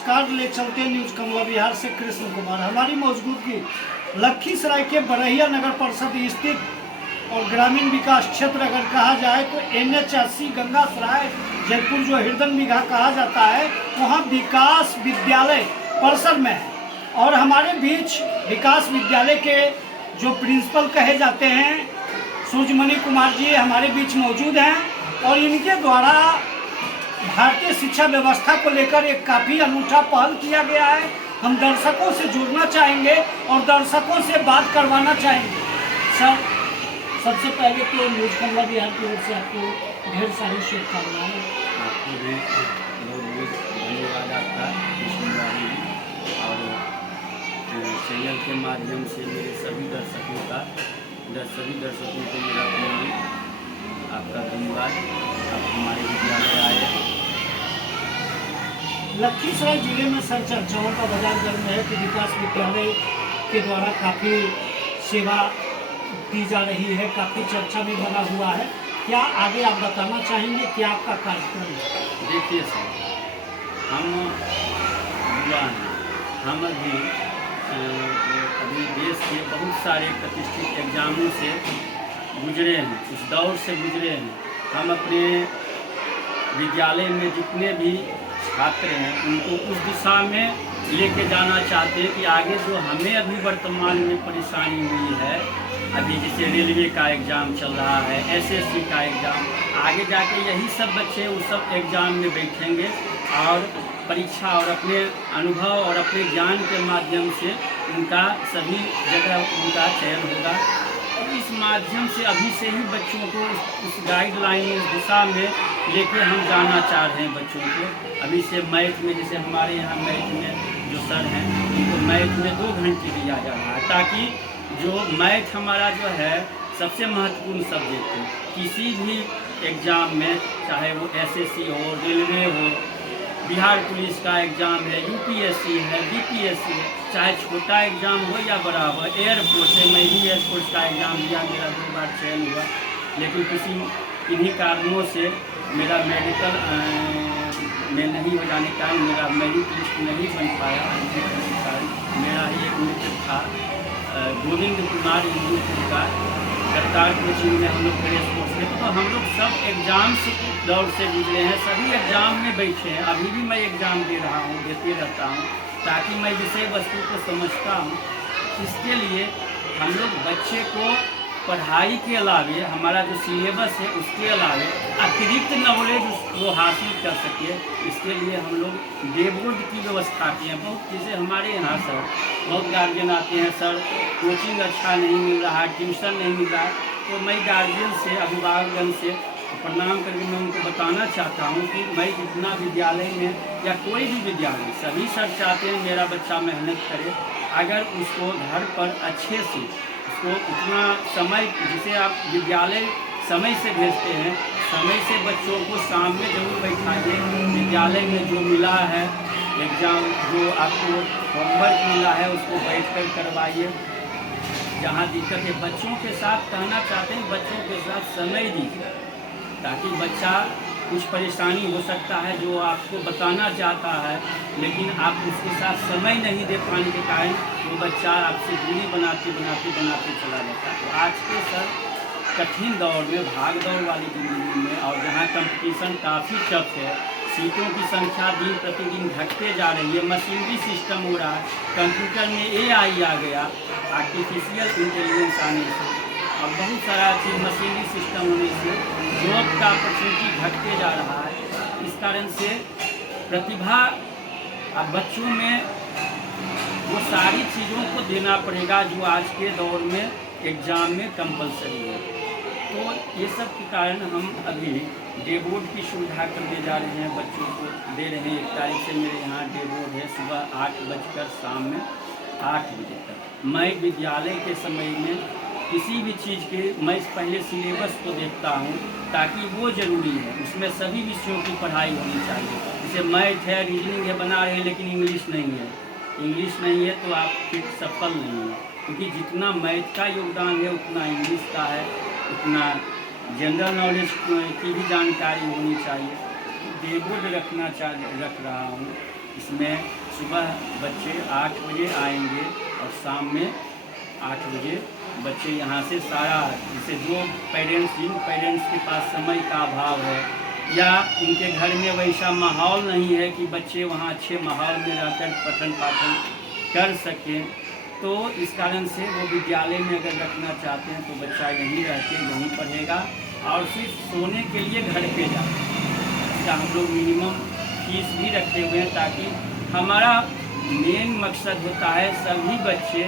नमस्कार, ले चलते न्यूज कमला बिहार से कृष्ण कुमार। हमारी मौजूदगी लखीसराय के बरहिया नगर परिषद स्थित और ग्रामीण विकास क्षेत्र अगर कहा जाए तो NH80 गंगा सराय जयपुर जो हिरदन बीघा कहा जाता है, वहाँ विकास विद्यालय परिसर में है। और हमारे बीच विकास विद्यालय के जो प्रिंसिपल कहे जाते हैं सूर्यमणि कुमार जी हमारे बीच मौजूद हैं और इनके द्वारा भारतीय शिक्षा व्यवस्था को लेकर एक काफ़ी अनूठा पहल किया गया है। हम दर्शकों से जुड़ना चाहेंगे और दर्शकों से बात करवाना चाहेंगे। सर, सबसे पहले तो न्यूज कमला बिहार की ओर से आपको ढेर सारी शुभकामनाएं। आपको भी बहुत बहुत धन्यवाद आपका और चैनल के माध्यम से मेरे सभी दर्शकों को मेरा प्रणाम। आपका धन्यवाद, आप हमारे विद्यालय आए। लखीसराय जिले में सर चर्चाओं का बाजार गर्म है कि विकास विद्यालय के द्वारा काफ़ी सेवा दी जा रही है, काफ़ी चर्चा भी बना हुआ है। क्या आगे आप बताना चाहेंगे, क्या आपका कार्यक्रम है? देखिए सर, हम युवा हैं, हम अभी देश के बहुत सारे प्रतिष्ठित एग्जामों से गुजरे हैं, उस दौर से गुजरे हैं। हम अपने विद्यालय में जितने भी छात्र हैं उनको उस दिशा में लेके जाना चाहते हैं कि आगे जो हमें अभी वर्तमान में परेशानी हुई है, अभी जैसे रेलवे का एग्ज़ाम चल रहा है, SSC का एग्ज़ाम, आगे जाके यही सब बच्चे उस सब एग्ज़ाम में बैठेंगे और परीक्षा और अपने अनुभव और अपने ज्ञान के माध्यम से उनका सभी जगह उनका चयन होगा। और इस माध्यम से अभी से ही बच्चों को उस गाइडलाइन उस दिशा में लेके हम जाना चाह रहे हैं बच्चों को। अभी से मैथ में, जैसे हमारे यहाँ मैथ में जो सर हैं उनको मैथ में 2 घंटे दिया जा रहा है, ताकि जो मैथ हमारा जो है सबसे महत्वपूर्ण सब्जेक्ट है। किसी भी एग्ज़ाम में, चाहे वो SSC हो, रेलवे हो, बिहार पुलिस का एग्ज़ाम है, UPSC है, BPSC है, चाहे छोटा एग्ज़ाम हो या बड़ा हो, एयरफोर्स है, मैं भी एयरफोर्स का एग्ज़ाम दिया, मेरा 2 बार चयन हुआ, लेकिन इन्हीं कारणों से मेरा मेडिकल में नहीं हो जाने के कारण मेरा मेरिट लिस्ट नहीं बन पाया। मेरा ही एक मित्र था गोविंद कुमार इंदुपुर का, सरकार कोचिंग में हम लोग प्रेस कोर्स में, तो हम लोग सब एग्ज़ाम्स दौर से गुजरे हैं, सभी एग्ज़ाम में बैठे हैं। अभी भी मैं एग्ज़ाम दे रहा हूँ, देते रहता हूँ, ताकि मैं विषय वस्तु को समझता हूँ। इसके लिए हम लोग बच्चे को पढ़ाई के अलावे, हमारा जो सिलेबस है उसके अलावे अतिरिक्त नॉलेज वो हासिल कर सके, इसके लिए हम लोग डे बोर्ड की व्यवस्था की है। बहुत जैसे हमारे यहाँ सर बहुत गार्जियन आते हैं, सर कोचिंग अच्छा नहीं मिल रहा है, ट्यूशन नहीं मिल रहा है, तो मैं गार्जियन से, अभिभावकगण से प्रणाम करके मैं उनको बताना चाहता हूँ कि मैं जितना विद्यालय में या कोई भी विद्यालय, सभी सर चाहते हैं मेरा बच्चा मेहनत करे। अगर उसको घर पर अच्छे से उसको उतना समय, जिसे आप विद्यालय समय से भेजते हैं, समय से बच्चों को सामने जरूर बैठाइए। विद्यालय में जो मिला है एग्ज़ाम, जो आपको होमवर्क मिला है उसको बैठकर करवाइए। जहाँ दिक्कत है बच्चों के साथ, कहना चाहते हैं बच्चों के साथ समय दीजिए, ताकि बच्चा कुछ परेशानी हो सकता है जो आपको बताना चाहता है, लेकिन आप उसके साथ समय नहीं दे पाने के कारण वो बच्चा आपसे दूरी बनाते चला जाता है। तो आज के सर कठिन दौर में, भाग दौड़ वाली ज़िंदगी में, और जहाँ कंपटीशन काफ़ी टफ है, सीटों की संख्या दिन प्रतिदिन घटते जा रही है, मशीनरी सिस्टम हो रहा है, कंप्यूटर में AI आ गया, आर्टिफिशियल इंटेलिजेंस आने से, और बहुत सारा चीज़ मशीनरी सिस्टम होने से जॉब का अपॉर्चुनिटी घटते जा रहा है। इस कारण से प्रतिभा अब बच्चों में वो सारी चीज़ों को देना पड़ेगा जो आज के दौर में एग्ज़ाम में कंपलसरी है। तो ये सब के कारण हम अभी डे बोर्ड की सुविधा करने जा रहे हैं, बच्चों को दे रहे हैं। 1 तारीख से मेरे यहाँ डे बोर्ड है, सुबह 8 बजकर शाम में 8 बजे तक। मैं विद्यालय के समय में किसी भी चीज़ के मैं पहले सिलेबस को देखता हूँ, ताकि वो ज़रूरी है, उसमें सभी विषयों की पढ़ाई होनी चाहिए। जैसे मैथ है, रीजनिंग है, बना रहे हैं, लेकिन इंग्लिश नहीं है तो आप फिर सफल नहीं है, क्योंकि जितना मैथ का योगदान है उतना इंग्लिश का है, उतना जनरल नॉलेज की भी जानकारी होनी चाहिए। डे बोर्ड रख रहा हूँ, इसमें सुबह बच्चे 8 बजे आएंगे और शाम में 8 बजे बच्चे यहाँ से सारा, जैसे जो जिन पेरेंट्स के पास समय का अभाव है या उनके घर में वैसा माहौल नहीं है कि बच्चे वहाँ अच्छे माहौल में रहकर पठन पाठन कर सकें, तो इस कारण से वो विद्यालय में अगर रखना चाहते हैं तो बच्चा यहीं रह के यहीं पढ़ेगा और सिर्फ सोने के लिए घर पे जाते हैं। इसका हम लोग मिनिमम फीस भी रखे हुए हैं, ताकि हमारा मेन मकसद होता है सभी बच्चे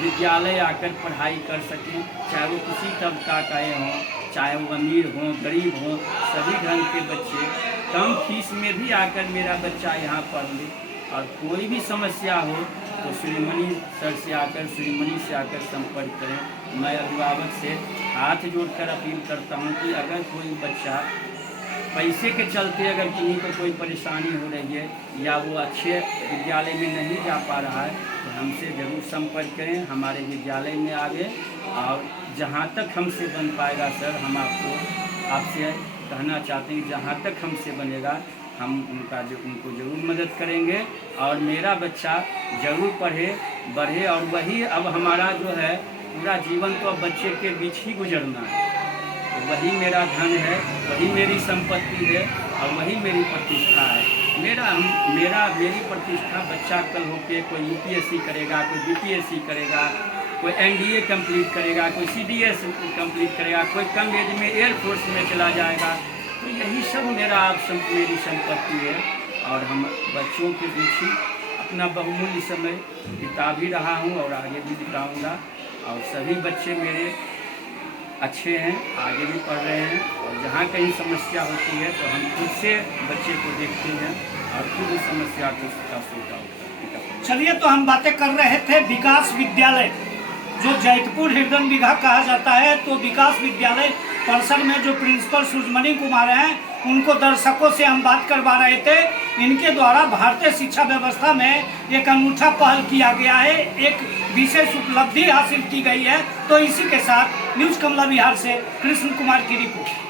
विद्यालय आकर पढ़ाई कर सकें, चाहे वो किसी तबका का हों, चाहे वो अमीर हों गरीब हों, सभी ढंग के बच्चे कम फीस में भी आकर मेरा बच्चा यहाँ पढ़ ले। और कोई भी समस्या हो तो श्रीमणि सर से आकर, श्रीमणि से आकर संपर्क करें। मैं अभिभावक से हाथ जोड़कर अपील करता हूँ कि अगर कोई बच्चा पैसे के चलते अगर किन्हीं को कोई परेशानी हो रही है या वो अच्छे विद्यालय में नहीं जा पा रहा है तो हमसे ज़रूर संपर्क करें, हमारे विद्यालय में आगे। और जहाँ तक हमसे बन पाएगा सर, हम आपसे कहना चाहते हैं जहाँ तक हमसे बनेगा हम उनको ज़रूर मदद करेंगे और मेरा बच्चा ज़रूर पढ़े बढ़े। और वही अब हमारा जो है पूरा जीवन तो अब बच्चे के बीच ही गुजरना है, तो वही मेरा धन है, वही मेरी संपत्ति है और वही मेरी प्रतिष्ठा है। मेरी प्रतिष्ठा बच्चा कल होके कोई यूपीएससी करेगा, कोई बीपीएससी करेगा, कोई एनडीए कंप्लीट करेगा, कोई सीडीएस कंप्लीट करेगा, कोई कम एज में एयरफोर्स में चला जाएगा, तो यही सब मेरी संपत्ति है। और हम बच्चों के बीच ही अपना बहुमूल्य समय बिता भी रहा हूँ और आगे भी बिताऊँगा। और सभी बच्चे मेरे अच्छे हैं, आगे भी पढ़ रहे हैं और जहाँ कहीं समस्या होती है तो हम खुद से बच्चे को देखते हैं और खुद उस समस्या को सुलझाते। चलिए, तो हम बातें कर रहे थे विकास विद्यालय जो जैतपुर हिरडन बिघा कहा जाता है, तो विकास विद्यालय परिसर में जो प्रिंसिपल सुजमणि कुमार हैं उनको दर्शकों से हम बात करवा रहे थे। इनके द्वारा भारतीय शिक्षा व्यवस्था में एक अनूठा पहल किया गया है, एक विशेष उपलब्धि हासिल की गई है। तो इसी के साथ न्यूज़ कमला बिहार से कृष्ण कुमार की रिपोर्ट।